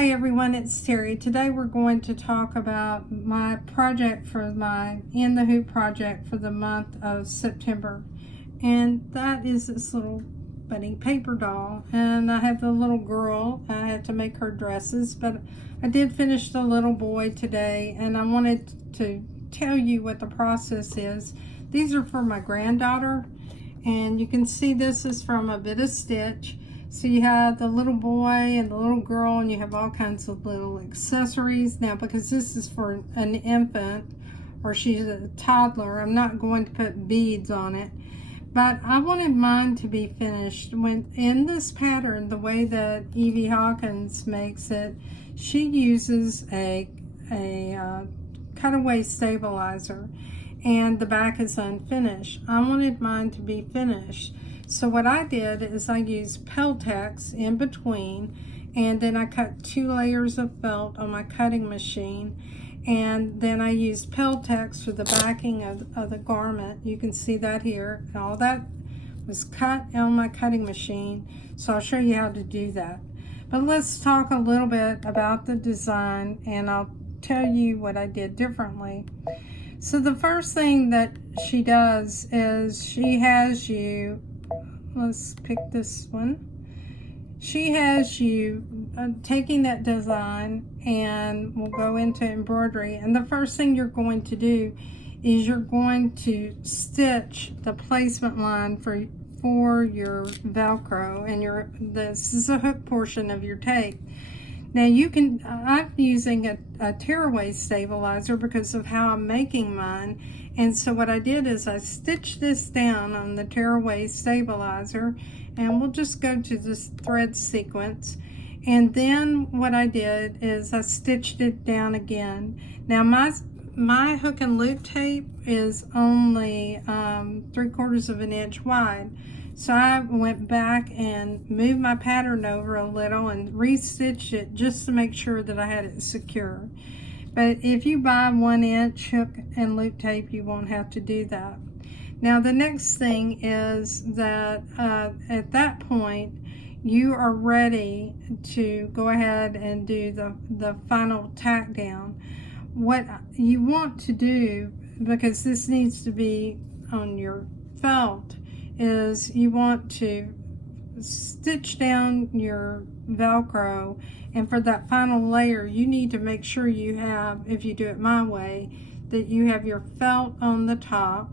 Hi everyone, it's Terry. Today we're going to talk about my project for my In the Hoop project for the month of September. And that is this little bunny paper doll. And I have the little girl. I had to make her dresses, but I did finish the little boy today, and I wanted to tell you what the process is. These are for my granddaughter, and you can see this is from a bit of stitch. So you have the little boy and the little girl, and you have all kinds of little accessories. Now, because this is for an infant, or she's a toddler, I'm not going to put beads on it. But I wanted mine to be finished. When in this pattern, the way that Evie Hawkins makes it, she uses a cutaway stabilizer, and the back is unfinished. I wanted mine to be finished. So what I did is I used Peltex in between, and then I cut 2 layers of felt on my cutting machine, and then I used Peltex for the backing of the garment. You can see that here. All that was cut on my cutting machine, so I'll show you how to do that. But let's talk a little bit about the design, and I'll tell you what I did differently. So the first thing that she does is she has you, let's pick this one. She has you taking that design, and we'll go into embroidery. And the first thing you're going to do is you're going to stitch the placement line for your Velcro, and this is a hook portion of your tape. Now I'm using a tearaway stabilizer because of how I'm making mine. And so what I did is I stitched this down on the tearaway stabilizer, and we'll just go to this thread sequence. And then what I did is I stitched it down again. Now my hook and loop tape is only 3/4 of an inch wide. So I went back and moved my pattern over a little and restitched it just to make sure that I had it secure. But if you buy 1-inch hook and loop tape, you won't have to do that. Now the next thing is that at that point, you are ready to go ahead and do the final tack down. What you want to do, because this needs to be on your felt, is you want to stitch down your Velcro, and for that final layer you need to make sure you have, if you do it my way, that you have your felt on the top,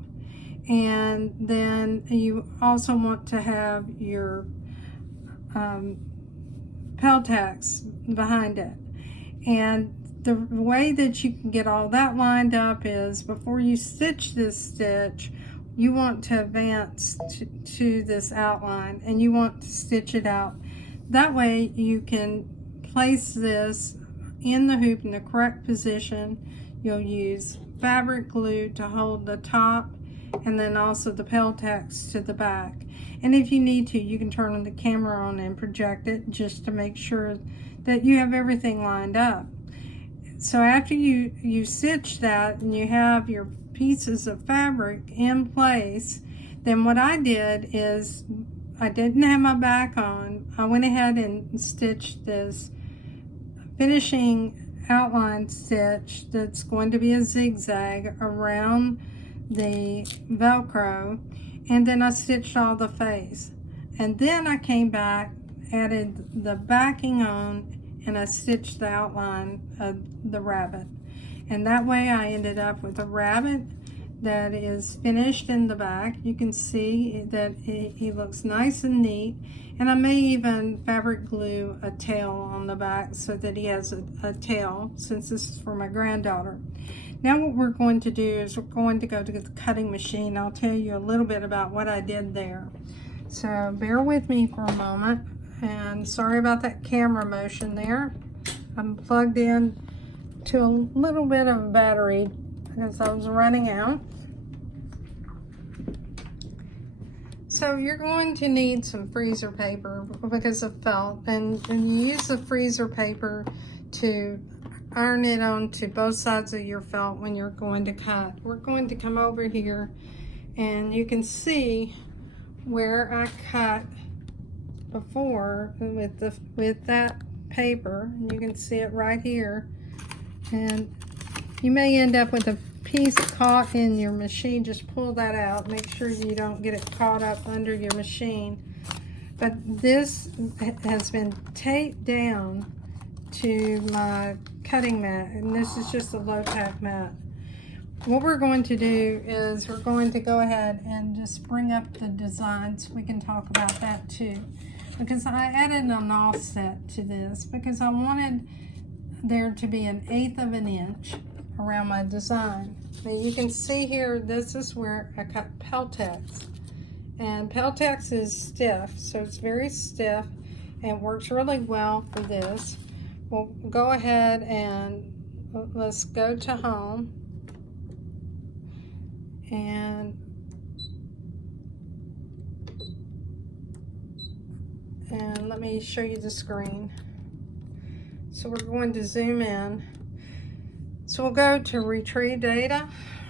and then you also want to have your Peltex behind it. And the way that you can get all that lined up is before you stitch this stitch, you want to advance to this outline, and you want to stitch it out. That way you can place this in the hoop in the correct position. You'll use fabric glue to hold the top, and then also the Peltex to the back. And if you need to, you can turn the camera on and project it just to make sure that you have everything lined up. So after you stitch that and you have your pieces of fabric in place, then what I did is, I didn't have my back on. I went ahead and stitched this finishing outline stitch that's going to be a zigzag around the Velcro, and then I stitched all the face. And then I came back, added the backing on, and I stitched the outline of the rabbit. And that way I ended up with a rabbit that is finished in the back. You can see that he looks nice and neat. And I may even fabric glue a tail on the back so that he has a tail, since this is for my granddaughter. Now what we're going to do is we're going to go to the cutting machine. I'll tell you a little bit about what I did there. So bear with me for a moment. And sorry about that camera motion there. I'm plugged in to a little bit of battery because I was running out. So you're going to need some freezer paper because of felt, and you use the freezer paper to iron it onto both sides of your felt when you're going to cut. We're going to come over here, and you can see where I cut before with that paper, and you can see it right here. And you may end up with a piece caught in your machine. Just pull that out. Make sure you don't get it caught up under your machine. But this has been taped down to my cutting mat, and this is just a low-tack mat. What we're going to do is we're going to go ahead and just bring up the designs. We can talk about that too, because I added an offset to this because I wanted there to be 1/8 of an inch around my design. Now you can see here, this is where I cut Peltex, and Peltex is stiff, so it's very stiff and works really well for this. We'll go ahead and let's go to home, and let me show you the screen. So we're going to zoom in. So we'll go to retrieve data.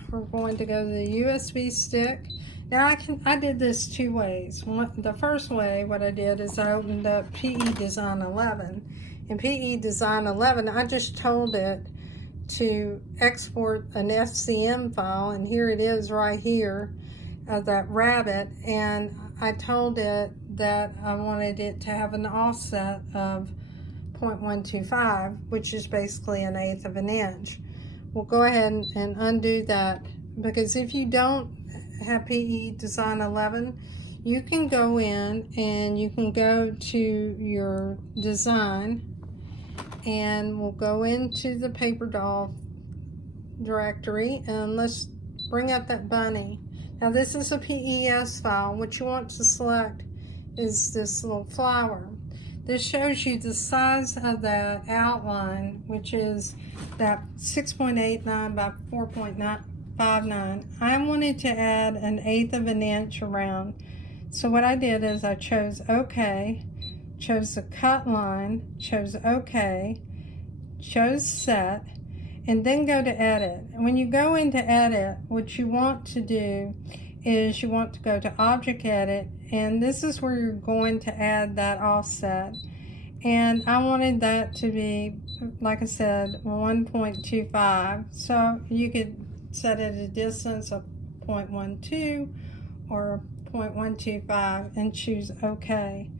We're going to go to the USB stick. Now I did this 2 ways. The first way, what I did is I opened up PE Design 11. In PE Design 11, I just told it to export an FCM file, and here it is right here, that rabbit, and I told it that I wanted it to have an offset of 0.125, which is basically 1/8 of an inch. We'll go ahead and undo that, because if you don't have PE Design 11, you can go in and you can go to your design, and we'll go into the paper doll directory, and let's bring up that bunny. Now this is a PES file. What you want to select is this little flower. This shows you the size of that outline, which is that 6.89 by 4.59. I wanted to add 1/8 of an inch around. So what I did is I chose OK, chose the cut line, chose OK, chose set, and then go to edit. And when you go into edit, what you want to do is you want to go to object edit, and this is where you're going to add that offset. And I wanted that to be, like I said, 1.25. So you could set it a distance of 0.12 or 0.125 and choose OK.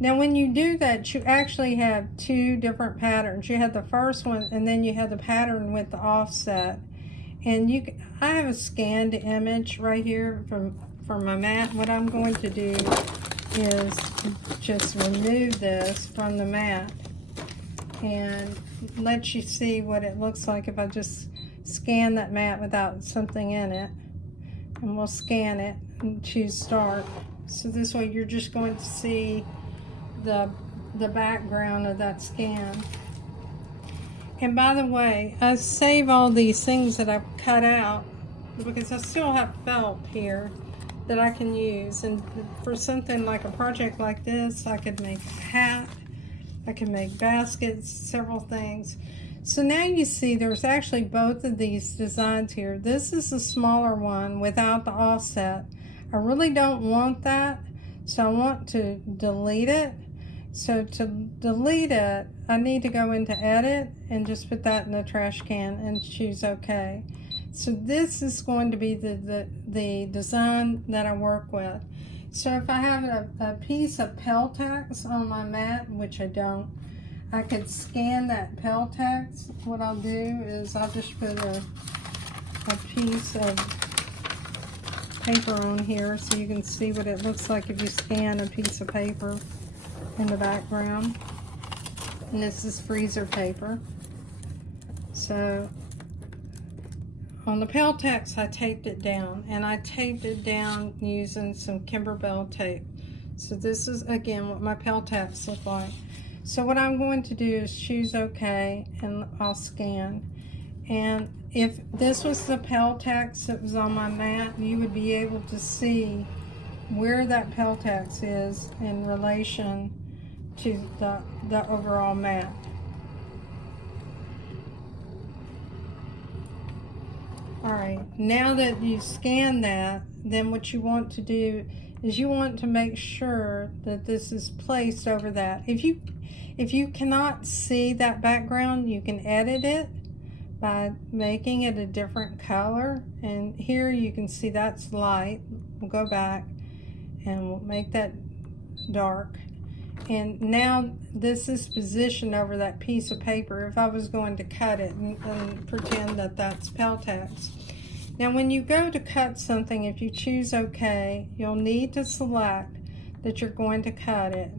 Now when you do that, you actually have 2 different patterns. You have the first one, and then you have the pattern with the offset. And I have a scanned image right here from my mat. What I'm going to do is just remove this from the mat and let you see what it looks like if I just scan that mat without something in it. And we'll scan it and choose start. So this way you're just going to see the background of that scan. And by the way, I save all these things that I've cut out because I still have felt here that I can use. And for something like a project like this, I could make a hat, I can make baskets, several things. So now you see there's actually both of these designs here. This is the smaller one without the offset. I really don't want that, so I want to delete it. So to delete it, I need to go into edit and just put that in the trash can and choose OK. So this is going to be the design that I work with. So if I have a piece of Peltex on my mat, which I don't, I could scan that Peltex. What I'll do is I'll just put a piece of paper on here so you can see what it looks like if you scan a piece of paper in the background. And this is freezer paper. So on the Peltex, I taped it down, and I taped it down using some Kimberbell tape. So this is again what my Peltex look like. So what I'm going to do is choose OK, and I'll scan. And if this was the Peltex that was on my mat, you would be able to see where that Peltex is in relation to the overall mat. All right, now that you've scanned that, then what you want to do is you want to make sure that this is placed over that. If you cannot see that background, you can edit it by making it a different color. And here you can see that's light. We'll go back and we'll make that dark. And now this is positioned over that piece of paper if I was going to cut it and pretend that that's Peltex. Now when you go to cut something, if you choose OK, you'll need to select that you're going to cut it.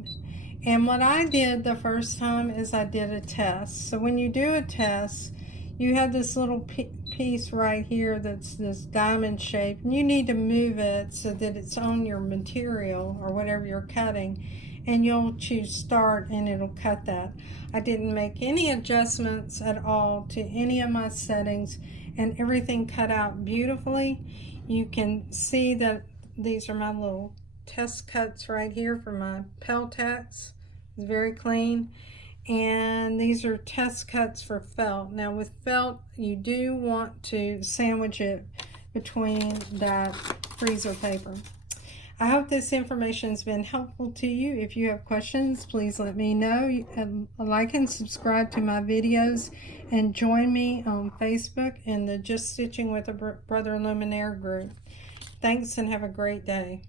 And what I did the first time is I did a test. So when you do a test, you have this little piece right here that's this diamond shape, and you need to move it so that it's on your material or whatever you're cutting, and you'll choose start and it'll cut that. I didn't make any adjustments at all to any of my settings, and everything cut out beautifully. You can see that these are my little test cuts right here for my Peltex. It's very clean. And these are test cuts for felt. Now with felt, you do want to sandwich it between that freezer paper. I hope this information has been helpful to you. If you have questions, please let me know. Like and subscribe to my videos, and join me on Facebook in the Just Stitching with a Brother Luminaire group. Thanks, and have a great day.